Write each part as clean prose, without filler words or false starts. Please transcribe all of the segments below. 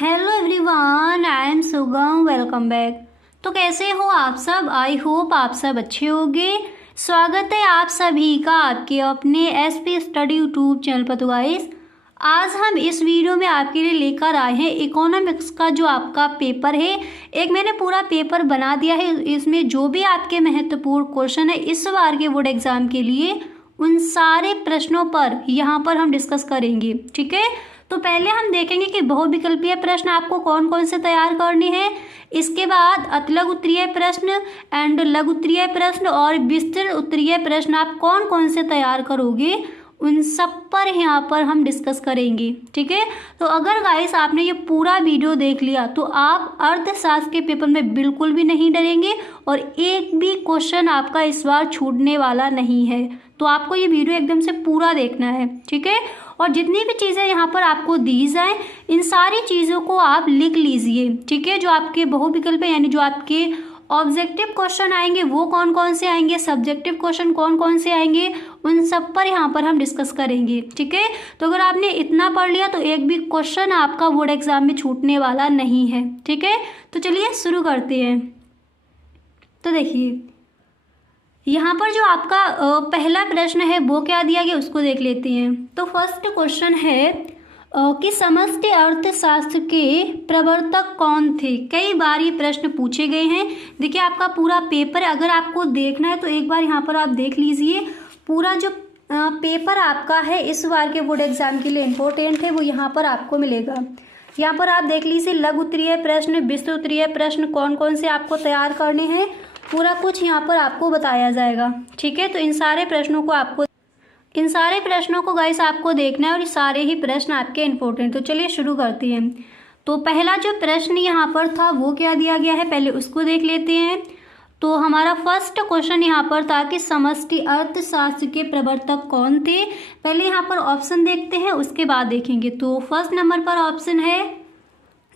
Hello everyone, I am सुगम। Welcome back. तो कैसे हो आप सब? आई होप आप सब अच्छे होंगे। स्वागत है आप सभी का आपके अपने एसपी स्टडी यूट्यूब चैनल पर। तो गाइस, आज हम इस वीडियो में आपके लिए लेकर आए हैं इकोनॉमिक्स का जो आपका पेपर है। एक मैंने पूरा पेपर बना दिया है, इसमें जो भी आपके महत्वपूर्ण क्वेश्चन है इस बार के बोर्ड एग्जाम के लिए, उन सारे प्रश्नों पर यहाँ पर हम डिस्कस करेंगे। ठीक है, तो पहले हम देखेंगे कि बहुविकल्पीय प्रश्न आपको कौन कौन से तैयार करने हैं। इसके बाद अतिलघु उत्तरीय प्रश्न एंड लघु उत्तरीय प्रश्न और विस्तृत उत्तरीय प्रश्न आप कौन कौन से तैयार करोगे, उन सब पर यहाँ पर हम डिस्कस करेंगे। ठीक है, तो अगर गाइस आपने ये पूरा वीडियो देख लिया तो आप अर्थशास्त्र के पेपर में बिल्कुल भी नहीं डरेंगे और एक भी क्वेश्चन आपका इस बार छूटने वाला नहीं है। तो आपको ये वीडियो एकदम से पूरा देखना है। ठीक है, और जितनी भी चीज़ें यहाँ पर आपको दी जाए इन सारी चीज़ों को आप लिख लीजिए। ठीक है, जो आपके बहुविकल्प यानी जो आपके ऑब्जेक्टिव क्वेश्चन आएंगे वो कौन कौन से आएंगे, सब्जेक्टिव क्वेश्चन कौन कौन से आएंगे, उन सब पर यहाँ पर हम डिस्कस करेंगे। ठीक है, तो अगर आपने इतना पढ़ लिया तो एक भी क्वेश्चन आपका बोर्ड एग्जाम में छूटने वाला नहीं है। ठीक है, तो चलिए शुरू करते हैं। तो देखिए यहाँ पर जो आपका पहला प्रश्न है वो क्या दिया गया उसको देख लेते हैं। तो फर्स्ट क्वेश्चन है कि समष्टि अर्थशास्त्र के प्रवर्तक कौन थे। कई बार ये प्रश्न पूछे गए हैं। देखिए आपका पूरा पेपर अगर आपको देखना है तो एक बार यहाँ पर आप देख लीजिए। पूरा जो पेपर आपका है इस बार के बोर्ड एग्जाम के लिए इम्पोर्टेंट है वो यहाँ पर आपको मिलेगा। यहाँ पर आप देख लीजिए लघु उत्तरीय प्रश्न, विस्तृत उत्तरीय प्रश्न कौन कौन से आपको तैयार करने हैं, पूरा कुछ यहाँ पर आपको बताया जाएगा। ठीक है, तो इन सारे प्रश्नों को गाइस आपको देखना है और ये सारे ही प्रश्न आपके इम्पोर्टेंट। तो चलिए शुरू करते हैं। तो पहला जो प्रश्न यहाँ पर था वो क्या दिया गया है, पहले उसको देख लेते हैं। तो हमारा फर्स्ट क्वेश्चन यहाँ पर था कि समष्टि अर्थशास्त्र के प्रवर्तक कौन थे। पहले यहाँ पर ऑप्शन देखते हैं, उसके बाद देखेंगे। तो फर्स्ट नंबर पर ऑप्शन है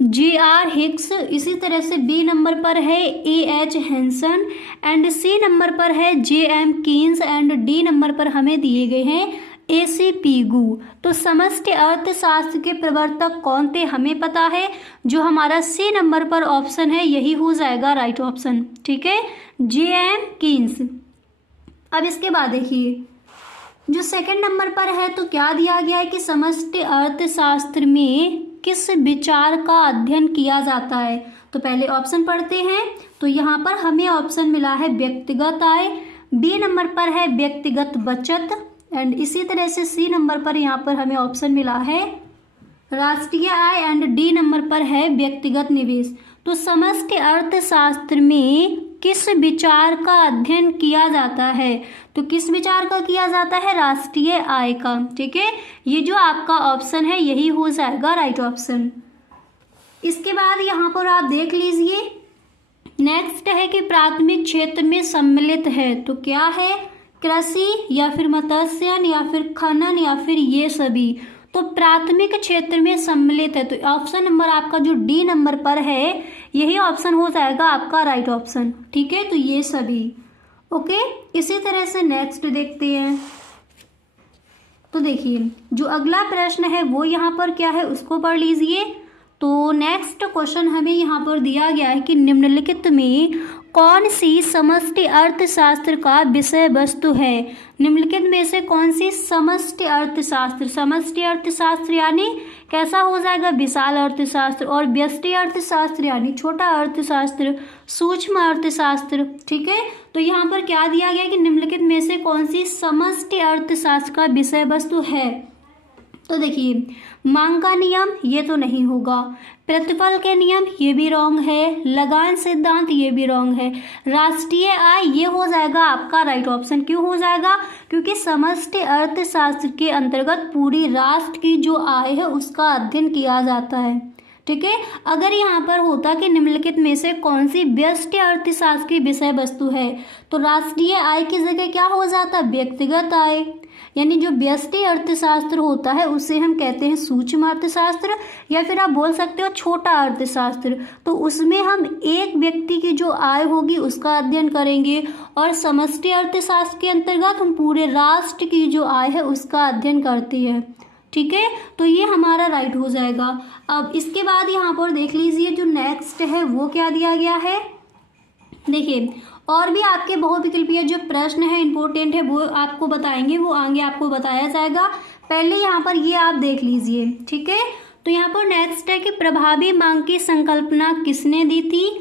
J.R. हिक्स, इसी तरह से बी नंबर पर है A.H. Hansen and C number पर है J.M. Keynes and D number पर हमें दिए गए हैं A.C. पीगू। तो समष्टि अर्थशास्त्र के प्रवर्तक कौन थे हमें पता है, जो हमारा सी नंबर पर ऑप्शन है यही हो जाएगा राइट ऑप्शन। ठीक है, J.M. कीन्स। अब इसके बाद देखिए जो सेकंड नंबर पर है तो क्या दिया गया है कि समष्टि अर्थशास्त्र में किस विचार का अध्ययन किया जाता है। तो पहले ऑप्शन पढ़ते हैं। तो यहाँ पर हमें ऑप्शन मिला है व्यक्तिगत आय, बी नंबर पर है व्यक्तिगत बचत एंड इसी तरह से सी नंबर पर यहाँ पर हमें ऑप्शन मिला है राष्ट्रीय आय एंड डी नंबर पर है व्यक्तिगत निवेश। तो समष्टि अर्थशास्त्र में किस विचार का अध्ययन किया जाता है, तो किस विचार का किया जाता है, राष्ट्रीय आय का। ठीक है, ये जो आपका ऑप्शन है यही हो जाएगा राइट ऑप्शन। इसके बाद यहाँ पर आप देख लीजिए नेक्स्ट है कि प्राथमिक क्षेत्र में सम्मिलित है। तो क्या है, कृषि या फिर मत्स्यन या फिर खनन या फिर ये सभी। तो प्राथमिक क्षेत्र में सम्मिलित है तो ऑप्शन नंबर आपका जो डी नंबर पर है यही ऑप्शन हो जाएगा आपका राइट ऑप्शन। ठीक है, तो ये सभी ओके। इसी तरह से नेक्स्ट देखते हैं। तो देखिए जो अगला प्रश्न है वो यहाँ पर क्या है उसको पढ़ लीजिए। तो नेक्स्ट क्वेश्चन हमें यहाँ पर दिया गया है कि निम्नलिखित में कौन सी समष्टि अर्थशास्त्र का विषय वस्तु है। निम्नलिखित में से कौन सी समष्टि अर्थशास्त्र, समष्टि अर्थशास्त्र यानी कैसा हो जाएगा, विशाल अर्थशास्त्र, और व्यष्टि अर्थशास्त्र यानी छोटा अर्थशास्त्र, सूक्ष्म अर्थशास्त्र। ठीक है, तो यहाँ पर क्या दिया गया कि निम्नलिखित में से कौन सी समष्टि अर्थशास्त्र का विषय वस्तु है। तो देखिए मांग का नियम ये तो नहीं होगा, प्रतिफल के नियम ये भी रॉन्ग है, लगान सिद्धांत ये भी रॉन्ग है, राष्ट्रीय आय ये हो जाएगा आपका राइट ऑप्शन। क्यों हो जाएगा, क्योंकि समष्टि अर्थशास्त्र के अंतर्गत पूरी राष्ट्र की जो आय है उसका अध्ययन किया जाता है। ठीक है, अगर यहाँ पर होता कि निम्नलिखित में से कौन सी व्यष्टि अर्थशास्त्र की विषय वस्तु है तो राष्ट्रीय आय की जगह क्या हो जाता, व्यक्तिगत आय। यानी जो व्यष्टि अर्थशास्त्र होता है उसे हम कहते हैं सूक्ष्म अर्थशास्त्र या फिर आप बोल सकते हो छोटा अर्थशास्त्र। तो उसमें हम एक व्यक्ति की जो आय होगी उसका अध्ययन करेंगे और समष्टि अर्थशास्त्र के अंतर्गत हम पूरे राष्ट्र की जो आय है उसका अध्ययन करते हैं। ठीक है, तो ये हमारा राइट हो जाएगा। अब इसके बाद यहाँ पर देख लीजिए जो नेक्स्ट है वो क्या दिया गया है। देखिए और भी आपके बहुविकल्पीय जो प्रश्न है इंपॉर्टेंट है वो आपको बताएंगे, वो आगे आपको बताया जाएगा। पहले यहाँ पर ये आप देख लीजिए, ठीक है। तो यहाँ पर नेक्स्ट है कि प्रभावी मांग की संकल्पना किसने दी थी।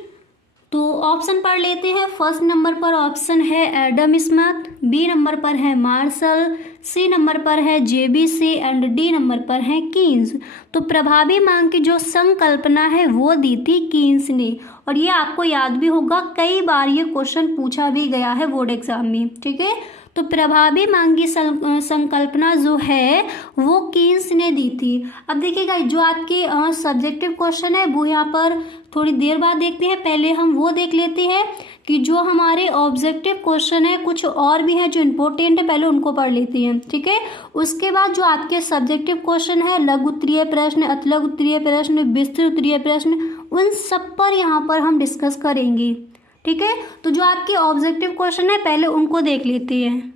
तो ऑप्शन पढ़ लेते हैं। फर्स्ट नंबर पर ऑप्शन है एडम स्मिथ, बी नंबर पर है मार्शल, सी नंबर पर है जेबीसी एंड डी नंबर पर है कीन्स। तो प्रभावी मांग की जो संकल्पना है वो दी थी कीन्स ने, और ये आपको याद भी होगा, कई बार ये क्वेश्चन पूछा भी गया है बोर्ड एग्जाम में, ठीक है। तो प्रभावी मांग की संकल्पना जो है वो कीन्स ने दी थी। अब देखिएगा जो आपके सब्जेक्टिव क्वेश्चन है वो यहाँ पर थोड़ी देर बाद देखते हैं, पहले हम वो देख लेते हैं कि जो हमारे ऑब्जेक्टिव क्वेश्चन है कुछ और भी हैं जो इम्पोर्टेंट है, पहले उनको पढ़ लेते हैं, ठीक है। उसके बाद जो आपके सब्जेक्टिव क्वेश्चन है, लघु उत्तरीय प्रश्न, अतिलघु उत्तरीय प्रश्न, विस्तृत उत्तरीय प्रश्न, उन सब पर यहाँ पर हम डिस्कस करेंगे, ठीक है। तो जो आपके ऑब्जेक्टिव क्वेश्चन है पहले उनको देख लेते हैं।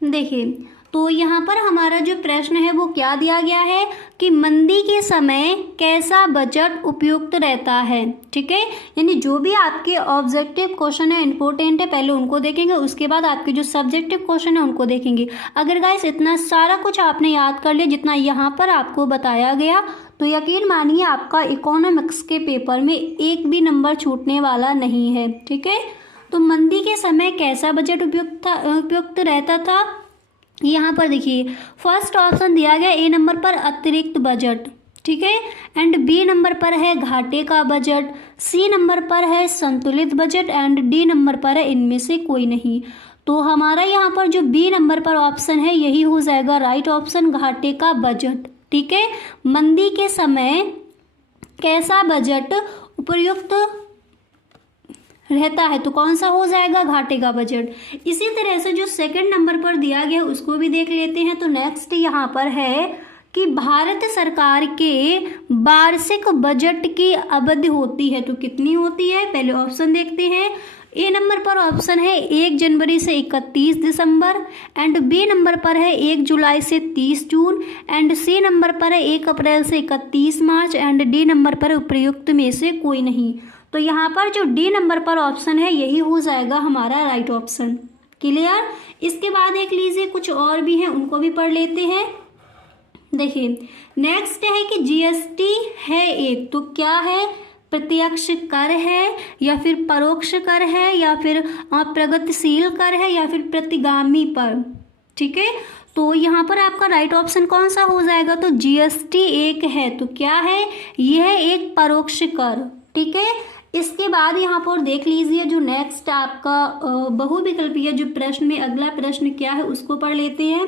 देखिए तो यहाँ पर हमारा जो प्रश्न है वो क्या दिया गया है कि मंदी के समय कैसा बजट उपयुक्त रहता है, ठीक है। यानी जो भी आपके ऑब्जेक्टिव क्वेश्चन है इंपॉर्टेंट है पहले उनको देखेंगे, उसके बाद आपके जो सब्जेक्टिव क्वेश्चन है उनको देखेंगे। अगर गाइस इतना सारा कुछ आपने याद कर लिया जितना यहाँ पर आपको बताया गया, तो यकीन मानिए आपका इकोनॉमिक्स के पेपर में एक भी नंबर छूटने वाला नहीं है, ठीक है। तो मंदी के समय कैसा बजट उपयुक्त रहता था, यहाँ पर देखिए फर्स्ट ऑप्शन दिया गया ए नंबर पर अतिरिक्त बजट, ठीक है, एंड बी नंबर पर है घाटे का बजट, सी नंबर पर है संतुलित बजट एंड डी नंबर पर है इनमें से कोई नहीं। तो हमारा यहाँ पर जो बी नंबर पर ऑप्शन है यही हो जाएगा राइट ऑप्शन, घाटे का बजट, ठीक है। मंदी के समय कैसा बजट उपयुक्त रहता है तो कौन सा हो जाएगा, घाटे का बजट। इसी तरह से जो सेकंड नंबर पर दिया गया उसको भी देख लेते हैं। तो नेक्स्ट यहाँ पर है कि भारत सरकार के वार्षिक बजट की अवधि होती है तो कितनी होती है, पहले ऑप्शन देखते हैं। ए नंबर पर ऑप्शन है 1 जनवरी से 31 दिसंबर, एंड बी नंबर पर है 1 जुलाई से 30 जून, एंड सी नंबर पर है 1 अप्रैल से 31 मार्च, एंड डी नंबर पर उपयुक्त में से कोई नहीं। तो यहाँ पर जो डी नंबर पर ऑप्शन है यही हो जाएगा हमारा राइट ऑप्शन। क्लियर। इसके बाद देख लीजिए कुछ और भी हैं उनको भी पढ़ लेते हैं। देखिए नेक्स्ट है कि जीएसटी है एक, तो क्या है, प्रत्यक्ष कर है या फिर परोक्ष कर है या फिर प्रगतिशील कर है या फिर प्रतिगामी पर, ठीक है। तो यहाँ पर आपका राइट ऑप्शन कौन सा हो जाएगा, तो जीएसटी एक है, तो क्या है, यह एक परोक्ष कर, ठीक है। इसके बाद यहाँ पर देख लीजिए जो नेक्स्ट आपका बहुविकल्पीय जो प्रश्न में अगला प्रश्न क्या है उसको पढ़ लेते हैं।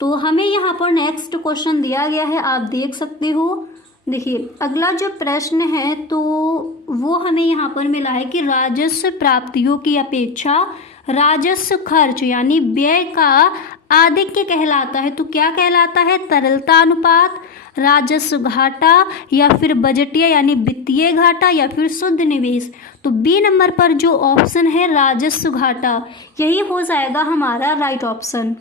तो हमें यहाँ पर नेक्स्ट क्वेश्चन दिया गया है, आप देख सकते हो। देखिए अगला जो प्रश्न है तो वो हमें यहाँ पर मिला है कि राजस्व प्राप्तियों की अपेक्षा राजस्व खर्च यानी व्यय का आधिक्य कहलाता है, तो क्या कहलाता है, तरलता अनुपात, राजस्व घाटा या फिर बजटीय यानी वित्तीय घाटा या फिर शुद्ध निवेश। तो बी नंबर पर जो ऑप्शन है राजस्व घाटा यही हो जाएगा हमारा राइट ऑप्शन।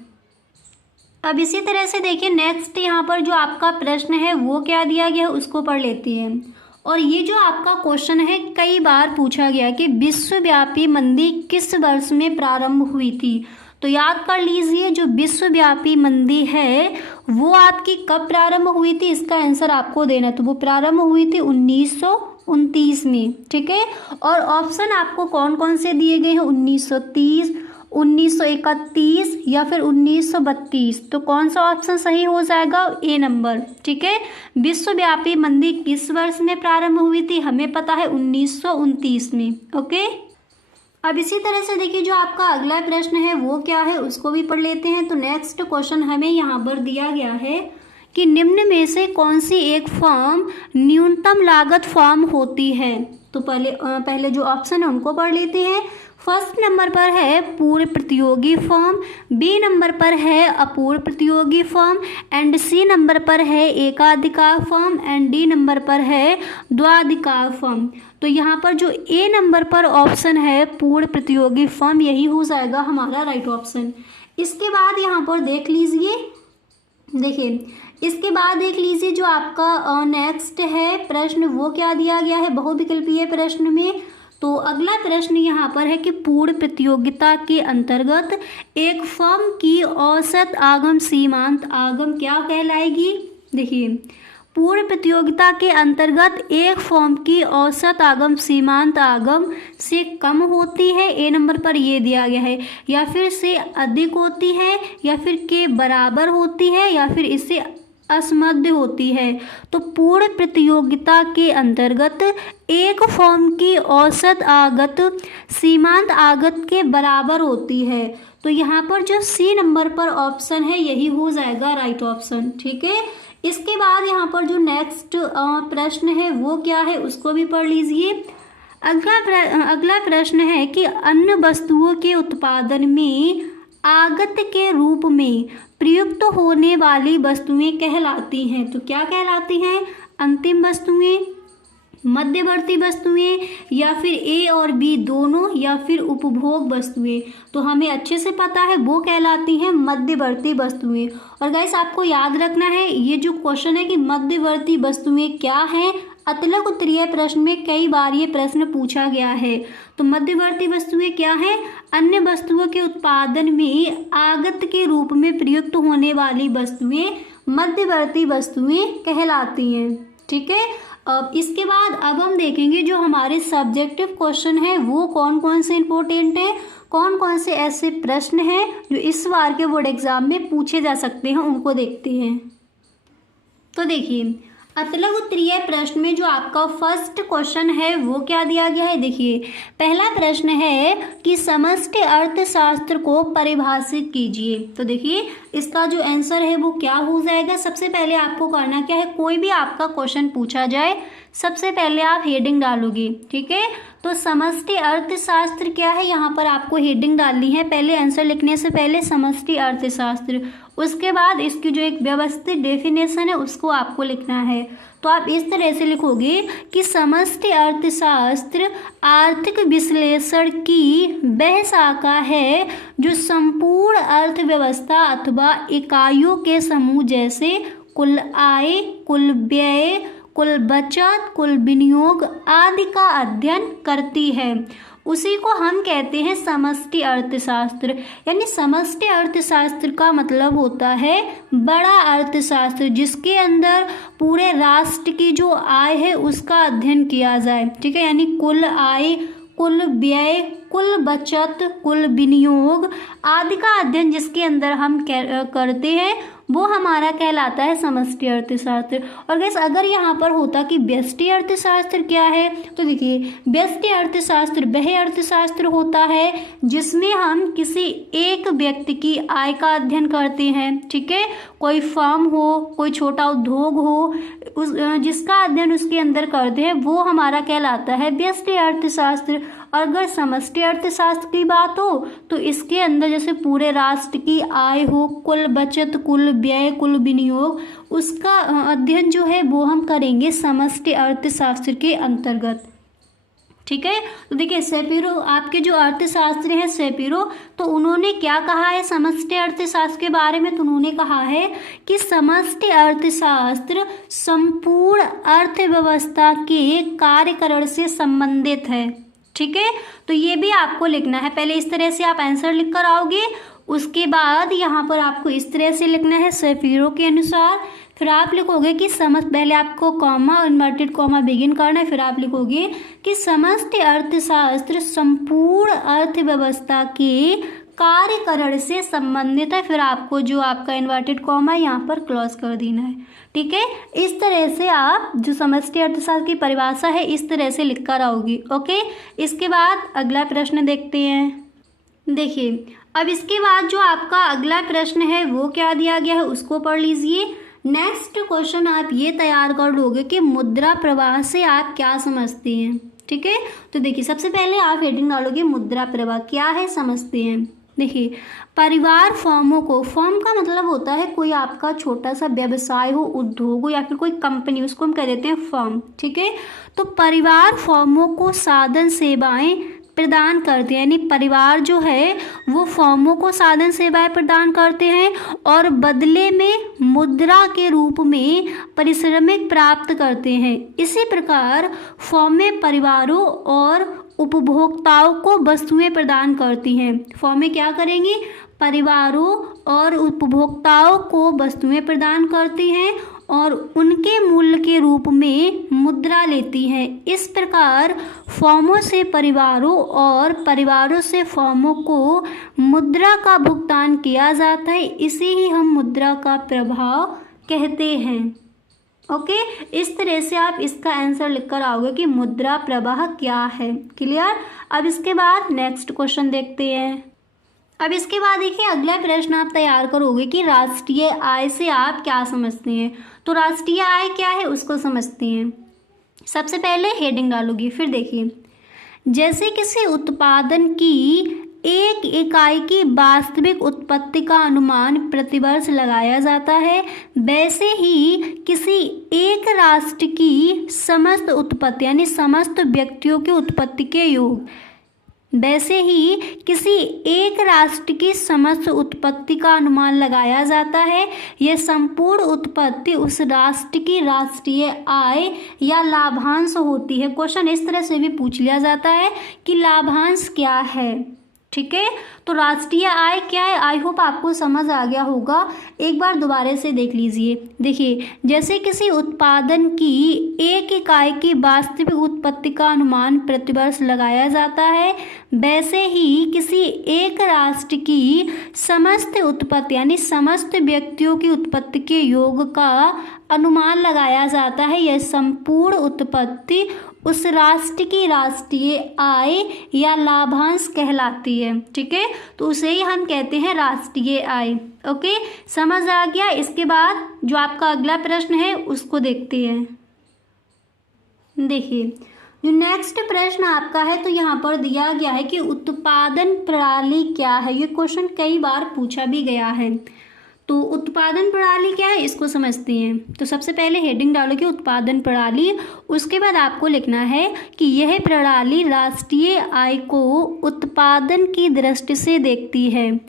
अब इसी तरह से देखिए नेक्स्ट यहाँ पर जो आपका प्रश्न है वो क्या दिया गया है उसको पढ़ लेते हैं। और ये जो आपका क्वेश्चन है कई बार पूछा गया कि विश्वव्यापी मंदी किस वर्ष में प्रारंभ हुई थी। तो याद कर लीजिए जो विश्वव्यापी मंदी है वो आपकी कब प्रारंभ हुई थी, इसका आंसर आपको देना। तो वो प्रारंभ हुई थी 1929 में, ठीक है। और ऑप्शन आपको कौन कौन से दिए गए हैं, 1930, 1931 या फिर 1932। तो कौन सा ऑप्शन सही हो जाएगा, ए नंबर, ठीक है। विश्वव्यापी मंदी किस वर्ष में प्रारंभ हुई थी, हमें पता है 1929 में, ओके। अब इसी तरह से देखिए जो आपका अगला प्रश्न है वो क्या है उसको भी पढ़ लेते हैं। तो नेक्स्ट क्वेश्चन हमें यहाँ पर दिया गया है कि निम्न में से कौन सी एक फर्म न्यूनतम लागत फर्म होती है। तो पहले जो ऑप्शन है उनको पढ़ लेते हैं। फर्स्ट नंबर पर है पूर्व प्रतियोगी फर्म, बी नंबर पर है अपूर्व प्रतियोगी फर्म, एंड सी नंबर पर है एकाधिकार फर्म, एंड डी नंबर पर है द्वाधिकार फर्म। तो यहाँ पर जो ए नंबर पर ऑप्शन है पूर्व प्रतियोगी फर्म यही हो जाएगा हमारा राइट ऑप्शन। इसके बाद यहाँ पर देख लीजिए देखिए इसके बाद देख लीजिए जो आपका नेक्स्ट है प्रश्न, वो क्या दिया गया है बहुविकल्पीय प्रश्न में। तो अगला प्रश्न यहाँ पर है कि पूर्ण प्रतियोगिता के अंतर्गत एक फर्म की औसत आगम सीमांत आगम क्या कहलाएगी। देखिए पूर्ण प्रतियोगिता के अंतर्गत एक फर्म की औसत आगम सीमांत आगम से कम होती है, ए नंबर पर ये दिया गया है, या फिर से अधिक होती है, या फिर के बराबर होती है, या फिर इससे असमध्य होती है। तो पूर्ण प्रतियोगिता के अंतर्गत एक फर्म की औसत आगत सीमांत आगत के बराबर होती है। तो यहाँ पर जो सी नंबर पर ऑप्शन है यही हो जाएगा राइट ऑप्शन। ठीक है, इसके बाद यहाँ पर जो नेक्स्ट प्रश्न है वो क्या है उसको भी पढ़ लीजिए। अगला प्रश्न है कि अन्य वस्तुओं के उत्पादन में आगत के रूप में प्रयुक्त होने वाली वस्तुएं कहलाती हैं। तो क्या कहलाती हैं, अंतिम वस्तुएं, मध्यवर्ती वस्तुएं, या फिर ए और बी दोनों, या फिर उपभोग वस्तुएं। तो हमें अच्छे से पता है वो कहलाती हैं मध्यवर्ती वस्तुएं। और गाइस आपको याद रखना है ये जो क्वेश्चन है कि मध्यवर्ती वस्तुएं क्या हैं, अतलक उत्तरीय प्रश्न में कई बार ये प्रश्न पूछा गया है। तो मध्यवर्ती वस्तुएं क्या हैं, अन्य वस्तुओं के उत्पादन में आगत के रूप में प्रयुक्त होने वाली वस्तुएं मध्यवर्ती वस्तुएं कहलाती हैं। ठीक है, अब इसके बाद अब हम देखेंगे जो हमारे सब्जेक्टिव क्वेश्चन है वो कौन कौन से इंपॉर्टेंट हैं, कौन कौन से ऐसे प्रश्न हैं जो इस बार के बोर्ड एग्जाम में पूछे जा सकते हैं, उनको देखते हैं। तो देखिए अतलक उत्तरीय प्रश्न में जो आपका फर्स्ट क्वेश्चन है वो क्या दिया गया है। देखिए पहला प्रश्न है कि समष्टि अर्थशास्त्र को परिभाषित कीजिए। तो देखिए इसका जो आंसर है वो क्या हो जाएगा। सबसे पहले आपको करना क्या है, कोई भी आपका क्वेश्चन पूछा जाए सबसे पहले आप हेडिंग डालोगे। ठीक है, तो समष्टि अर्थशास्त्र क्या है, यहाँ पर आपको हेडिंग डालनी है पहले आंसर लिखने से पहले, समष्टि अर्थशास्त्र। उसके बाद इसकी जो एक व्यवस्थित डेफिनेशन है उसको आपको लिखना है। तो आप इस तरह से लिखोगे कि समष्टि अर्थशास्त्र आर्थिक विश्लेषण की वह शाखा है जो संपूर्ण अर्थव्यवस्था अथवा इकाइयों के समूह जैसे कुल आय, कुल व्यय, कुल बचत, कुल विनियोग आदि का अध्ययन करती है, उसी को हम कहते हैं समष्टि अर्थशास्त्र। यानी समष्टि अर्थशास्त्र का मतलब होता है बड़ा अर्थशास्त्र जिसके अंदर पूरे राष्ट्र की जो आय है उसका अध्ययन किया जाए। ठीक है, यानी कुल आय, कुल व्यय, कुल बचत, कुल विनियोग आदि का अध्ययन जिसके अंदर हम करते हैं वो हमारा कहलाता है समष्टि अर्थशास्त्र। और गैस अगर यहाँ पर होता कि व्यष्टि अर्थशास्त्र क्या है, तो देखिए व्यष्टि अर्थशास्त्र वह अर्थशास्त्र होता है जिसमें हम किसी एक व्यक्ति की आय का अध्ययन करते हैं। ठीक है, कोई फर्म हो, कोई छोटा उद्योग हो, उस जिसका अध्ययन उसके अंदर करते हैं वो हमारा कहलाता है व्यष्टि अर्थशास्त्र। और अगर समष्टि अर्थशास्त्र की बात हो तो इसके अंदर जैसे पूरे राष्ट्र की आय हो, कुल बचत, कुल व्यय, कुल विनियोग, उसका अध्ययन जो है वो हम करेंगे समष्टि अर्थशास्त्र के अंतर्गत। ठीक है, तो देखिए शेपिरो आपके जो अर्थशास्त्री हैं शेपिरो, तो उन्होंने क्या कहा है समष्टि अर्थशास्त्र के बारे में। तो उन्होंने कहा है कि समष्टि अर्थशास्त्र संपूर्ण अर्थव्यवस्था के कार्यकरण से संबंधित है। ठीक है, तो ये भी आपको लिखना है। पहले इस तरह से आप आंसर लिख कर आओगे, उसके बाद यहाँ पर आपको इस तरह से लिखना है शेपिरो के अनुसार। फिर आप लिखोगे कि पहले आपको कॉमा और इन्वर्टेड कॉमा बिगिन करना है, फिर आप लिखोगे कि समष्टि अर्थशास्त्र संपूर्ण अर्थव्यवस्था के कार्यकरण से संबंधित है। फिर आपको जो आपका इन्वर्टेड कॉमा यहाँ पर क्लोज कर देना है। ठीक है, इस तरह से आप जो समष्टि अर्थशास्त्र की परिभाषा है इस तरह से लिख कर आओगी। ओके, इसके बाद अगला प्रश्न देखते हैं। देखिए अब इसके बाद जो आपका अगला प्रश्न है वो क्या दिया गया है उसको पढ़ लीजिए। नेक्स्ट क्वेश्चन आप ये तैयार कर लोगे कि मुद्रा प्रवाह से आप क्या समझते हैं। ठीक है, तो देखिए सबसे पहले आप हेडिंग डालोगे मुद्रा प्रवाह क्या है समझते हैं। देखिए परिवार फर्मों को, फर्म का मतलब होता है कोई आपका छोटा सा व्यवसाय हो, उद्योग हो या फिर कोई कंपनी, उसको हम कह देते हैं फर्म। ठीक है, तो परिवार फर्मों को साधन सेवाएं प्रदान करते हैं, यानी परिवार जो है वो फर्मों को साधन सेवाएं प्रदान करते हैं और बदले में मुद्रा के रूप में पारिश्रमिक प्राप्त करते हैं। इसी प्रकार फर्में परिवारों और उपभोक्ताओं को वस्तुएं प्रदान करती हैं। फर्में क्या करेंगी? परिवारों और उपभोक्ताओं को वस्तुएं प्रदान करती हैं और उनके मूल्य के रूप में मुद्रा लेती हैं। इस प्रकार फर्मों से परिवारों और परिवारों से फर्मों को मुद्रा का भुगतान किया जाता है। इसे ही हम मुद्रा का प्रभाव कहते हैं। ओके, इस तरह से आप इसका आंसर लिखकर आओगे कि मुद्रा प्रवाह क्या है। क्लियर? अब इसके बाद नेक्स्ट क्वेश्चन देखते हैं। अब इसके बाद देखिए अगला प्रश्न आप तैयार करोगे कि राष्ट्रीय आय से आप क्या समझते हैं। तो राष्ट्रीय आय क्या है उसको समझते हैं। सबसे पहले हेडिंग डालोगी, फिर देखिए, जैसे किसी उत्पादन की एक इकाई की वास्तविक उत्पत्ति का अनुमान प्रतिवर्ष लगाया जाता है, वैसे ही किसी एक राष्ट्र की समस्त उत्पत्ति यानी समस्त व्यक्तियों की उत्पत्ति के योग वैसे ही किसी एक राष्ट्र की समस्त उत्पत्ति का अनुमान लगाया जाता है। यह संपूर्ण उत्पत्ति उस राष्ट्र की राष्ट्रीय आय या लाभांश होती है। क्वेश्चन इस तरह से भी पूछ लिया जाता है कि लाभांश क्या है। ठीक है, तो राष्ट्रीय आय क्या है, आई होप आपको समझ आ गया होगा। एक बार दोबारा से देख लीजिए। देखिए, जैसे किसी उत्पादन की एक इकाई की वास्तविक उत्पत्ति का अनुमान प्रतिवर्ष लगाया जाता है, वैसे ही किसी एक राष्ट्र की समस्त उत्पत्ति यानी समस्त व्यक्तियों की उत्पत्ति के योग का अनुमान लगाया जाता है। यह संपूर्ण उत्पत्ति उस राष्ट्र की राष्ट्रीय आय या लाभांश कहलाती है। ठीक है, तो उसे ही हम कहते हैं राष्ट्रीय आय। ओके, समझ आ गया। इसके बाद जो आपका अगला प्रश्न है उसको देखते हैं। देखिए, जो नेक्स्ट प्रश्न आपका है तो यहाँ पर दिया गया है कि उत्पादन प्रणाली क्या है। ये क्वेश्चन कई बार पूछा भी गया है। तो उत्पादन प्रणाली क्या है इसको समझते हैं। तो सबसे पहले हेडिंग डालोगे उत्पादन प्रणाली, उसके बाद आपको लिखना है कि यह प्रणाली राष्ट्रीय आय को उत्पादन की दृष्टि से देखती है।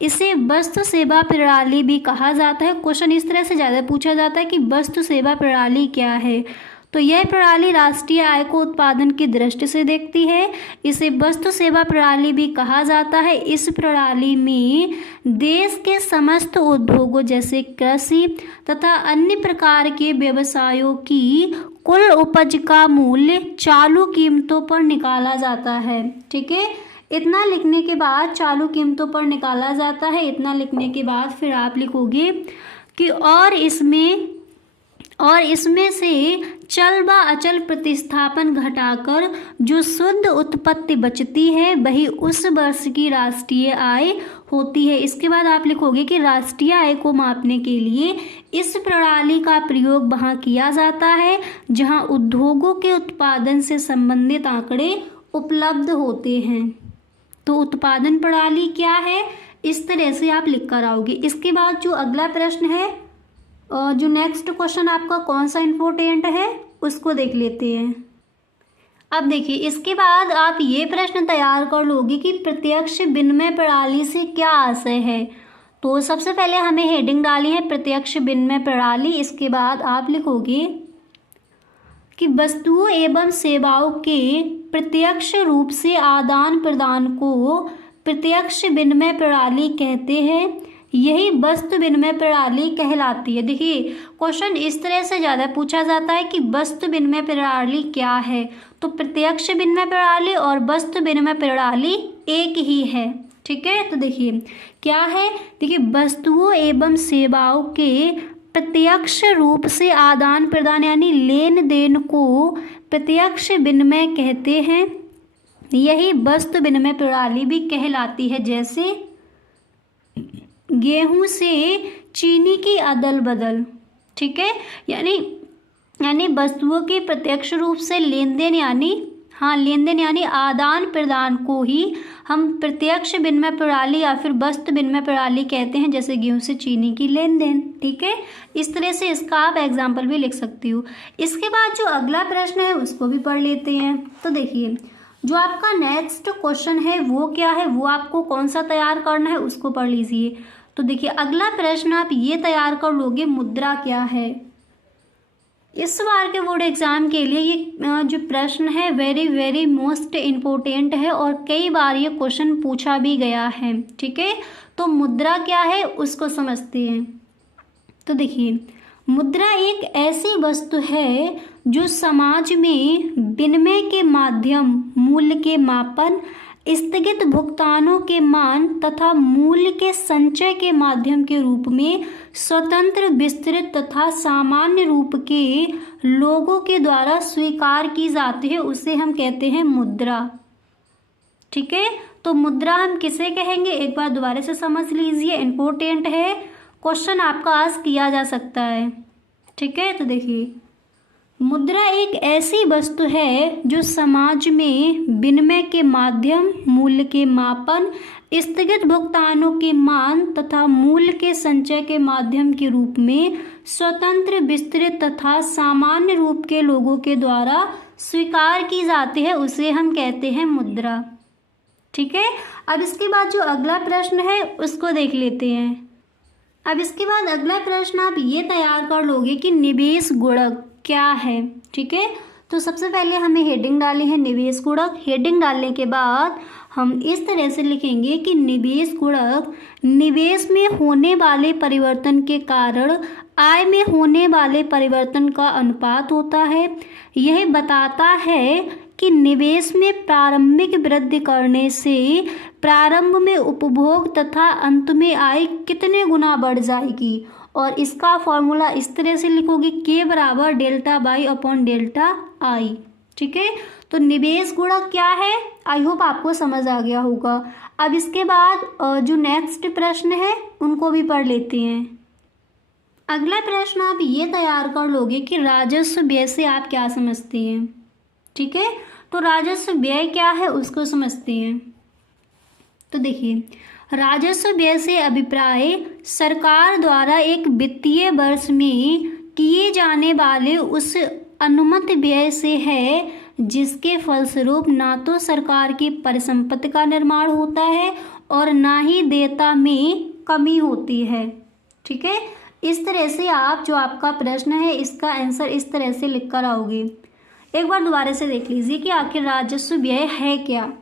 इसे वस्तु सेवा प्रणाली भी कहा जाता है। क्वेश्चन इस तरह से ज़्यादा पूछा जाता है कि वस्तु सेवा प्रणाली क्या है। तो यह प्रणाली राष्ट्रीय आय को उत्पादन की दृष्टि से देखती है। इसे वस्तु सेवा प्रणाली भी कहा जाता है। इस प्रणाली में देश के समस्त उद्योगों जैसे कृषि तथा अन्य प्रकार के व्यवसायों की कुल उपज का मूल्य चालू कीमतों पर निकाला जाता है। ठीक है, इतना लिखने के बाद चालू कीमतों पर निकाला जाता है। इतना लिखने के बाद फिर आप लिखोगे कि और इसमें से चल व अचल प्रतिस्थापन घटाकर जो शुद्ध उत्पत्ति बचती है वही उस वर्ष की राष्ट्रीय आय होती है। इसके बाद आप लिखोगे कि राष्ट्रीय आय को मापने के लिए इस प्रणाली का प्रयोग वहाँ किया जाता है जहाँ उद्योगों के उत्पादन से संबंधित आंकड़े उपलब्ध होते हैं। तो उत्पादन प्रणाली क्या है, इस तरह से आप लिख कर आओगे। इसके बाद जो अगला प्रश्न है, जो नेक्स्ट क्वेश्चन आपका कौन सा इम्पोर्टेंट है उसको देख लेते हैं। अब देखिए, इसके बाद आप ये प्रश्न तैयार कर लोगे कि प्रत्यक्ष विनिमय प्रणाली से क्या आशय है। तो सबसे पहले हमें हेडिंग डाली है प्रत्यक्ष विनिमय प्रणाली। इसके बाद आप लिखोगे कि वस्तुओं एवं सेवाओं के प्रत्यक्ष रूप से आदान प्रदान को प्रत्यक्ष विनिमय प्रणाली कहते हैं। यही वस्तु विनिमय प्रणाली कहलाती है। देखिए, क्वेश्चन इस तरह से ज़्यादा पूछा जाता है कि वस्तु विनिमय प्रणाली क्या है। तो प्रत्यक्ष विनिमय प्रणाली और वस्तु विनिमय प्रणाली एक ही है। ठीक है, तो देखिए क्या है। देखिए, वस्तुओं एवं सेवाओं के प्रत्यक्ष रूप से आदान प्रदान यानी लेन देन को प्रत्यक्ष विनिमय कहते हैं। यही वस्तु विनिमय प्रणाली भी कहलाती है। जैसे गेहूं से चीनी की अदल बदल। ठीक है, यानी वस्तुओं के प्रत्यक्ष रूप से लेन देन यानी आदान प्रदान को ही हम प्रत्यक्ष विनिमय प्रणाली या फिर वस्तु विनिमय प्रणाली कहते हैं। जैसे गेहूं से चीनी की लेन देन। ठीक है, इस तरह से इसका आप एग्जाम्पल भी लिख सकती हो। इसके बाद जो अगला प्रश्न है उसको भी पढ़ लेते हैं। तो देखिए, जो आपका नेक्स्ट क्वेश्चन है वो क्या है, वो आपको कौन सा तैयार करना है उसको पढ़ लीजिए। तो देखिए अगला प्रश्न आप ये तैयार कर लोगे, मुद्रा क्या है। इस बार के बोर्ड एग्जाम के लिए ये जो प्रश्न है वेरी वेरी मोस्ट इम्पोर्टेंट है और कई बार ये क्वेश्चन पूछा भी गया है। ठीक है, तो मुद्रा क्या है उसको समझते हैं। तो देखिए मुद्रा एक ऐसी वस्तु है जो समाज में विनिमय के माध्यम, मूल्य के मापन, स्थगित भुगतानों के मान तथा मूल्य के संचय के माध्यम के रूप में स्वतंत्र, विस्तृत तथा सामान्य रूप के लोगों के द्वारा स्वीकार की जाती है, उसे हम कहते हैं मुद्रा। ठीक है, तो मुद्रा हम किसे कहेंगे एक बार दोबारा से समझ लीजिए, इंपॉर्टेंट है, क्वेश्चन आपका आज किया जा सकता है। ठीक है, तो देखिए मुद्रा एक ऐसी वस्तु है जो समाज में विनिमय के माध्यम, मूल्य के मापन, स्थगित भुगतानों के मान तथा मूल्य के संचय के माध्यम के रूप में स्वतंत्र, विस्तृत तथा सामान्य रूप के लोगों के द्वारा स्वीकार की जाती है, उसे हम कहते हैं मुद्रा। ठीक है, अब इसके बाद जो अगला प्रश्न है उसको देख लेते हैं। अब इसके बाद अगला प्रश्न आप ये तैयार कर लोगे कि निवेश गुणक क्या है। ठीक है, तो सबसे पहले हमें हेडिंग डाली है निवेश गुणक। हेडिंग डालने के बाद हम इस तरह से लिखेंगे कि निवेश गुणक निवेश में होने वाले परिवर्तन के कारण आय में होने वाले परिवर्तन का अनुपात होता है। यह बताता है कि निवेश में प्रारंभिक वृद्धि करने से प्रारंभ में उपभोग तथा अंत में आय कितने गुना बढ़ जाएगी, और इसका फॉर्मूला इस तरह से लिखोगे K बराबर डेल्टा बाई अपॉन डेल्टा आई। ठीक है, तो निवेश गुणक क्या है, आई होप आपको समझ आ गया होगा। अब इसके बाद जो नेक्स्ट प्रश्न है उनको भी पढ़ लेते हैं। अगला प्रश्न आप ये तैयार कर लोगे कि राजस्व व्यय से आप क्या समझते हैं। ठीक है, तो राजस्व व्यय क्या है उसको समझते हैं। तो देखिए राजस्व व्यय से अभिप्राय सरकार द्वारा एक वित्तीय वर्ष में किए जाने वाले उस अनुमत व्यय से है जिसके फलस्वरूप ना तो सरकार की परिसंपत्ति का निर्माण होता है और ना ही देयता में कमी होती है। ठीक है, इस तरह से आप जो आपका प्रश्न है इसका आंसर इस तरह से लिख कर आओगे। एक बार दोबारा से देख लीजिए कि आखिर राजस्व व्यय है क्या।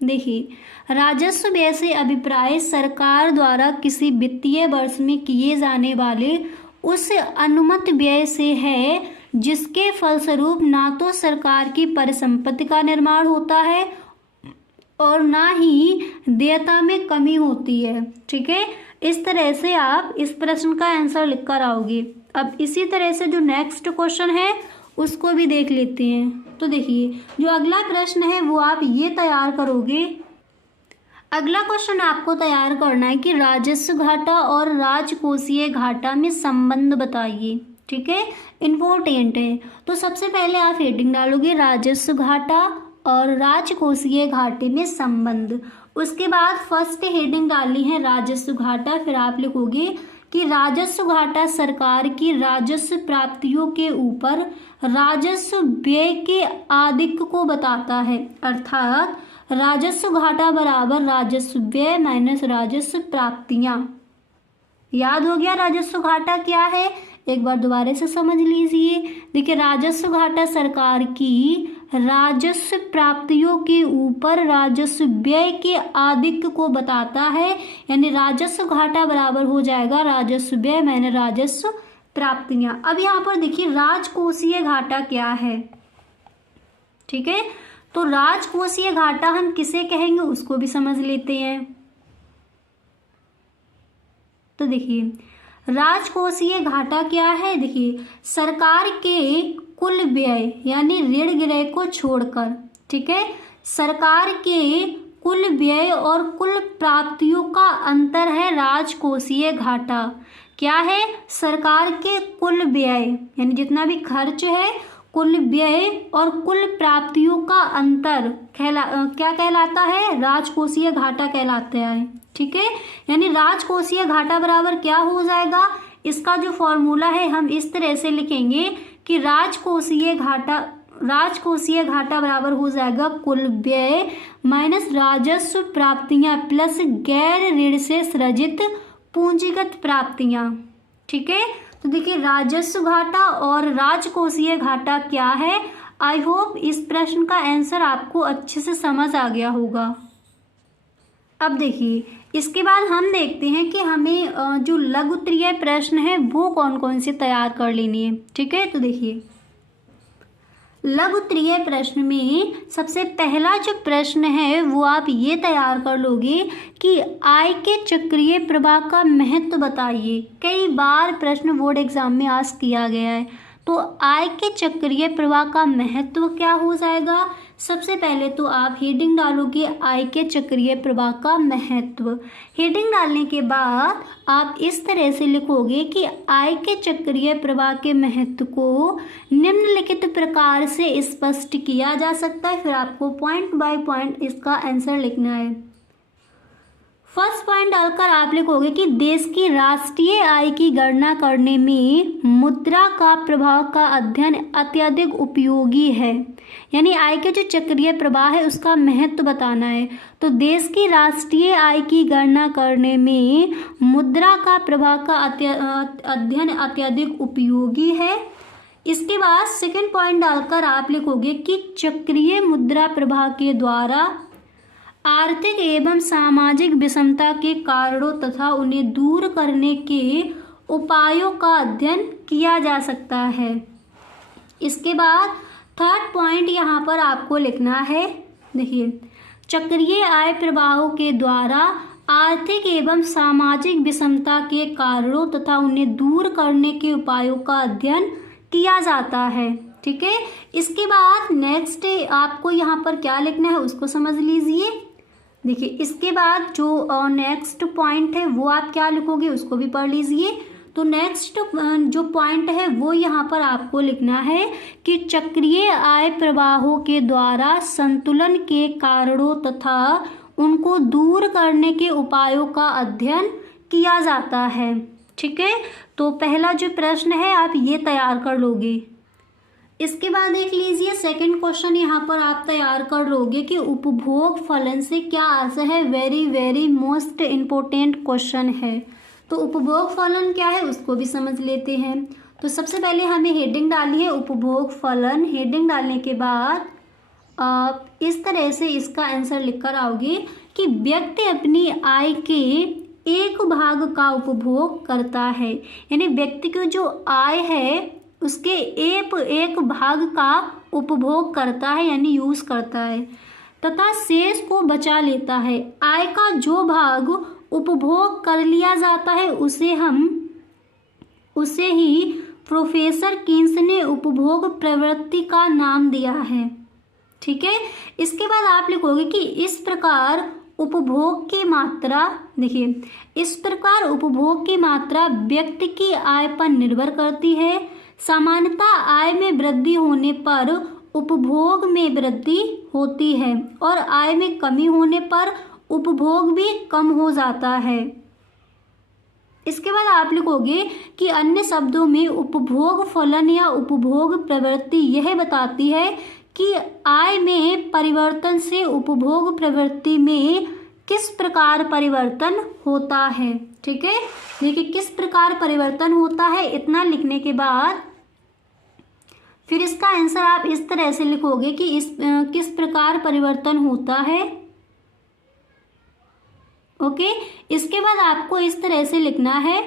देखिए राजस्व व्यय से अभिप्राय सरकार द्वारा किसी वित्तीय वर्ष में किए जाने वाले उस अनुमत व्यय से है जिसके फलस्वरूप ना तो सरकार की परिसंपत्ति का निर्माण होता है और ना ही देयता में कमी होती है। ठीक है, इस तरह से आप इस प्रश्न का आंसर लिख कर आओगे। अब इसी तरह से जो नेक्स्ट क्वेश्चन है उसको भी देख लेते हैं। तो देखिए जो अगला प्रश्न है वो आप ये तैयार करोगे। अगला क्वेश्चन आपको तैयार करना है कि राजस्व घाटा और राजकोषीय घाटा में संबंध बताइए। ठीक है, इम्पोर्टेंट है। तो सबसे पहले आप हेडिंग डालोगे राजस्व घाटा और राजकोषीय घाटे में संबंध। उसके बाद फर्स्ट हेडिंग डाली है राजस्व घाटा, फिर आप लिखोगे कि राजस्व घाटा सरकार की राजस्व प्राप्तियों के ऊपर राजस्व व्यय के आधिक्य को बताता है, अर्थात राजस्व घाटा बराबर राजस्व व्यय माइनस राजस्व प्राप्तियां। याद हो गया राजस्व घाटा क्या है, एक बार दोबारा से समझ लीजिए। देखिए राजस्व घाटा सरकार की राजस्व प्राप्तियों के ऊपर राजस्व व्यय के आधिक्य को बताता है, यानी राजस्व घाटा बराबर हो जाएगा राजस्व व्यय माइनस राजस्व प्राप्तियां। अब यहाँ पर देखिए राजकोषीय घाटा क्या है। ठीक है, तो राजकोषीय घाटा हम किसे कहेंगे उसको भी समझ लेते हैं। तो देखिए राजकोषीय घाटा क्या है, देखिए सरकार के कुल व्यय यानी ऋण गिरय को छोड़कर, ठीक है, सरकार के कुल व्यय और कुल प्राप्तियों का अंतर है राजकोषीय घाटा। क्या है, सरकार के कुल व्यय यानी जितना भी खर्च है, कुल व्यय और कुल प्राप्तियों का अंतर क्या कहलाता है, राजकोषीय घाटा कहलाता है। ठीक है, यानी राजकोषीय घाटा बराबर क्या हो जाएगा, इसका जो फॉर्मूला है हम इस तरह से लिखेंगे कि राजकोषीय घाटा राजकोषीय घाटा बराबर हो जाएगा कुल व्यय माइनस राजस्व प्राप्तियां प्लस गैर ऋण से सृजित पूंजीगत प्राप्तियां। ठीक है, तो देखिए राजस्व घाटा और राजकोषीय घाटा क्या है। आई होप इस प्रश्न का आंसर आपको अच्छे से समझ आ गया होगा। अब देखिए इसके बाद हम देखते हैं कि हमें जो लघु उत्तरीय प्रश्न है वो कौन कौन से तैयार कर लेनी है। ठीक है, तो देखिए लघु उत्तरीय प्रश्न में सबसे पहला जो प्रश्न है वो आप ये तैयार कर लोगे कि आय के चक्रीय प्रवाह का महत्व बताइए। कई बार प्रश्न बोर्ड एग्जाम में आस्क किया गया है, तो आय के चक्रीय प्रवाह का महत्व क्या हो जाएगा। सबसे पहले तो आप हेडिंग डालोगे आय के चक्रीय प्रवाह का महत्व। हेडिंग डालने के बाद आप इस तरह से लिखोगे कि आय के चक्रीय प्रवाह के महत्व को निम्नलिखित प्रकार से स्पष्ट किया जा सकता है। फिर आपको पॉइंट बाय पॉइंट इसका आंसर लिखना है। फर्स्ट पॉइंट डालकर आप लिखोगे कि देश की राष्ट्रीय आय की गणना करने में मुद्रा का प्रभाव का अध्ययन अत्यधिक उपयोगी है। यानी आय के जो चक्रीय प्रवाह है उसका महत्व बताना है। तो देश की राष्ट्रीय आय की गणना करने में मुद्रा का प्रभाव का अध्ययन अत्यधिक उपयोगी है। इसके बाद सेकंड पॉइंट डालकर आप लिखोगे कि चक्रीय मुद्रा प्रवाह के द्वारा आर्थिक एवं सामाजिक विषमता के कारणों तथा उन्हें दूर करने के उपायों का अध्ययन किया जा सकता है। इसके बाद थर्ड पॉइंट यहाँ पर आपको लिखना है। देखिए चक्रीय आय प्रवाहों के द्वारा आर्थिक एवं सामाजिक विषमता के कारणों तथा उन्हें दूर करने के उपायों का अध्ययन किया जाता है। ठीक है, इसके बाद नेक्स्ट आपको यहाँ पर क्या लिखना है उसको समझ लीजिए। देखिए इसके बाद जो नेक्स्ट पॉइंट है वो आप क्या लिखोगे उसको भी पढ़ लीजिए। तो नेक्स्ट जो पॉइंट है वो यहाँ पर आपको लिखना है कि चक्रीय आय प्रवाहों के द्वारा संतुलन के कारणों तथा उनको दूर करने के उपायों का अध्ययन किया जाता है। ठीक है, तो पहला जो प्रश्न है आप ये तैयार कर लोगे। इसके बाद देख लीजिए सेकंड क्वेश्चन यहाँ पर आप तैयार कर लोगे कि उपभोग फलन से क्या आशय है। Very very most important question है। तो उपभोग फलन क्या है उसको भी समझ लेते हैं। तो सबसे पहले हमें हेडिंग डाली है उपभोग फलन। हेडिंग डालने के बाद आप इस तरह से इसका आंसर लिखकर आओगे कि व्यक्ति अपनी आय के एक भाग का उपभोग करता है। यानी व्यक्ति की जो आय है उसके एक भाग का उपभोग करता है यानी यूज करता है तथा शेष को बचा लेता है। आय का जो भाग उपभोग कर लिया जाता है उसे ही प्रोफेसर कीन्स ने उपभोग प्रवृत्ति का नाम दिया है। ठीक है, इसके बाद आप लिखोगे कि इस प्रकार उपभोग की मात्रा, देखिए इस प्रकार उपभोग की मात्रा व्यक्ति की आय पर निर्भर करती है। सामान्यतः आय में वृद्धि होने पर उपभोग में वृद्धि होती है और आय में कमी होने पर उपभोग भी कम हो जाता है। इसके बाद आप लिखोगे कि अन्य शब्दों में उपभोग फलन या उपभोग प्रवृत्ति यह बताती है कि आय में परिवर्तन से उपभोग प्रवृत्ति में किस प्रकार परिवर्तन होता है। ठीक है, देखिए किस प्रकार परिवर्तन होता है इतना लिखने के बाद फिर इसका आंसर आप इस तरह से लिखोगे कि किस प्रकार परिवर्तन होता है। ओके, इसके बाद आपको इस तरह से लिखना है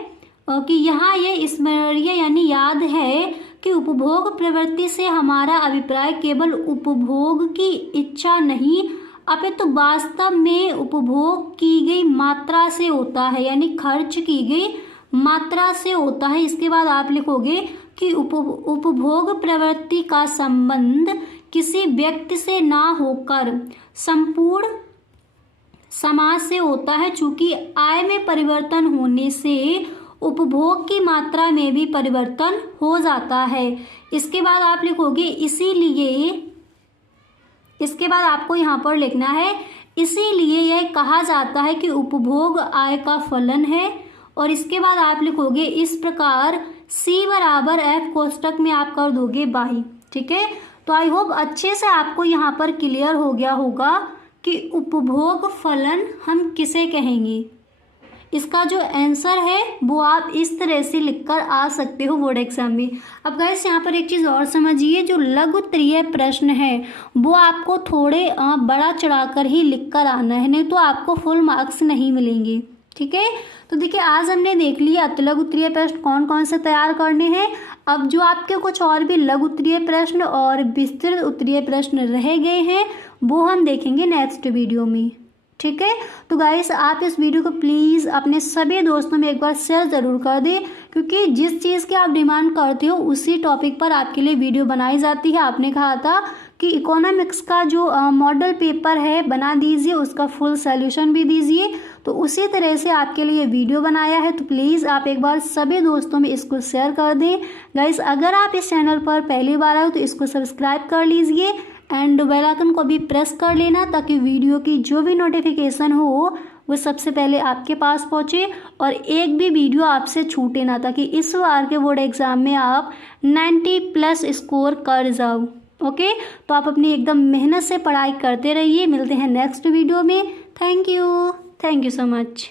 कि यहाँ ये स्मरणीय यानी याद है कि उपभोग प्रवृत्ति से हमारा अभिप्राय केवल उपभोग की इच्छा नहीं अपितु तो वास्तव में उपभोग की गई मात्रा से होता है यानी खर्च की गई मात्रा से होता है। इसके बाद आप लिखोगे कि उपभोग प्रवृत्ति का संबंध किसी व्यक्ति से ना होकर संपूर्ण समाज से होता है। चूंकि आय में परिवर्तन होने से उपभोग की मात्रा में भी परिवर्तन हो जाता है। इसके बाद आप लिखोगे इसीलिए, इसके बाद आपको यहाँ पर लिखना है इसीलिए यह कहा जाता है कि उपभोग आय का फलन है। और इसके बाद आप लिखोगे इस प्रकार C बराबर F कोष्टक में आप कर दोगे बाई। ठीक है, तो आई होप अच्छे से आपको यहाँ पर क्लियर हो गया होगा कि उपभोग फलन हम किसे कहेंगे। इसका जो आंसर है वो आप इस तरह से लिखकर आ सकते हो बोर्ड एग्जाम में। अब गाइस यहाँ पर एक चीज़ और समझिए, जो लघु उत्तरीय प्रश्न है वो आपको थोड़े बड़ा चढ़ाकर ही लिखकर आना है, नहीं तो आपको फुल मार्क्स नहीं मिलेंगे। ठीक है, तो देखिए आज हमने देख लिया लघु उत्तरीय प्रश्न कौन कौन से तैयार करने हैं। अब जो आपके कुछ और भी लघु उत्तरीय प्रश्न और विस्तृत उत्तरीय प्रश्न रह गए हैं वो हम देखेंगे नेक्स्ट वीडियो में। ठीक है, तो गाइस आप इस वीडियो को प्लीज़ अपने सभी दोस्तों में एक बार शेयर ज़रूर कर दें, क्योंकि जिस चीज़ की आप डिमांड करते हो उसी टॉपिक पर आपके लिए वीडियो बनाई जाती है। आपने कहा था कि इकोनॉमिक्स का जो मॉडल पेपर है बना दीजिए, उसका फुल सॉल्यूशन भी दीजिए, तो उसी तरह से आपके लिए वीडियो बनाया है। तो प्लीज़ आप एक बार सभी दोस्तों में इसको शेयर कर दें। गाइस अगर आप इस चैनल पर पहली बार आए हो तो इसको सब्सक्राइब कर लीजिए एंड बेल आइकन को भी प्रेस कर लेना, ताकि वीडियो की जो भी नोटिफिकेशन हो वो सबसे पहले आपके पास पहुंचे और एक भी वीडियो आपसे छूटे ना, ताकि इस बार के बोर्ड एग्ज़ाम में आप 90+ स्कोर कर जाओ। ओके, तो आप अपनी एकदम मेहनत से पढ़ाई करते रहिए। मिलते हैं नेक्स्ट वीडियो में। Thank you so much.